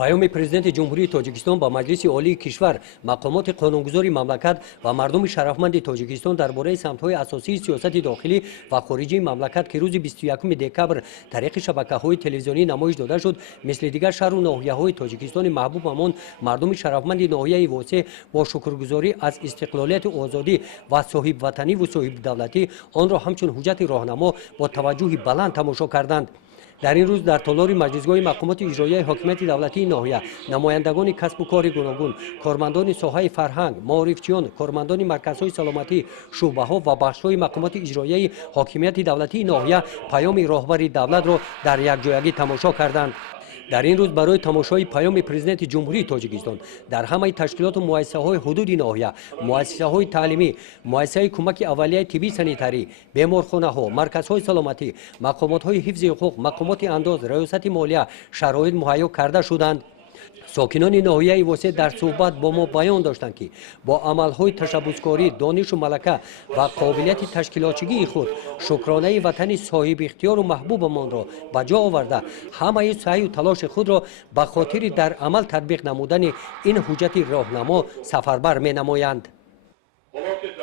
پیام پرزیدنت جمهوری تاجیکستان با مجلس عالی کشور، مقامات قانونگذاری مملکت و مردم شرفمند تاجیکستان درباره سمت‌های اساسی سیاست داخلی و خارجی مملکت که روز 21 دکبر طریق شبکه‌های تلویزیونی نمایش داده شد، مثل دیگر شهر و ناحیه‌های تاجیکستان محبوبمان مردم شرفمند ناحیه واسع با شکرگزاری از استقلالیت و آزادی و صاحب وطنی و صاحب دولتی آن را همچون حجت راهنما با توجه بلند تماشا کردند. در این روز در تالار مجلسگاه مقامات اجرایی حاکمیت دولتی ناحیه، نمایندگان کسب و کار گوناگون، کارمندان ساحه فرهنگ، معارفچیان، کارمندان مرکزهای سلامتی، شعبه‌ها و بخش‌های مقامات اجرایی حاکمیت دولتی ناحیه پیام راهبر دولت را در یکجایگی تماشا کردند. در این روز برای تماشای پیام پرزیدنت جمهوری تاجیکستان در همه تشکیلات و مؤسسه‌های حدود ناحیه، مؤسسه‌های تعلیمی، مؤسسه کمک اولیه طبی سانیتری، بیمارخانه‌ها، مرکزهای سلامتی، مقامات‌های حفظ حقوق، مقامات انداز، ریاست مالیه شرایط مهیا کرده شدند. ساکنان ناحیه واسع در صحبت با ما بیان داشتند که با عملهای تشبثکاری، دانش و ملکه و قابلیت تشکیلاتچی خود شکرانه وطن صاحب اختیار و محبوبمان را به جا آورده، همه سعی و تلاش خود را به خاطر در عمل تطبیق نمودن این حجت راهنما سفربر می نمایند.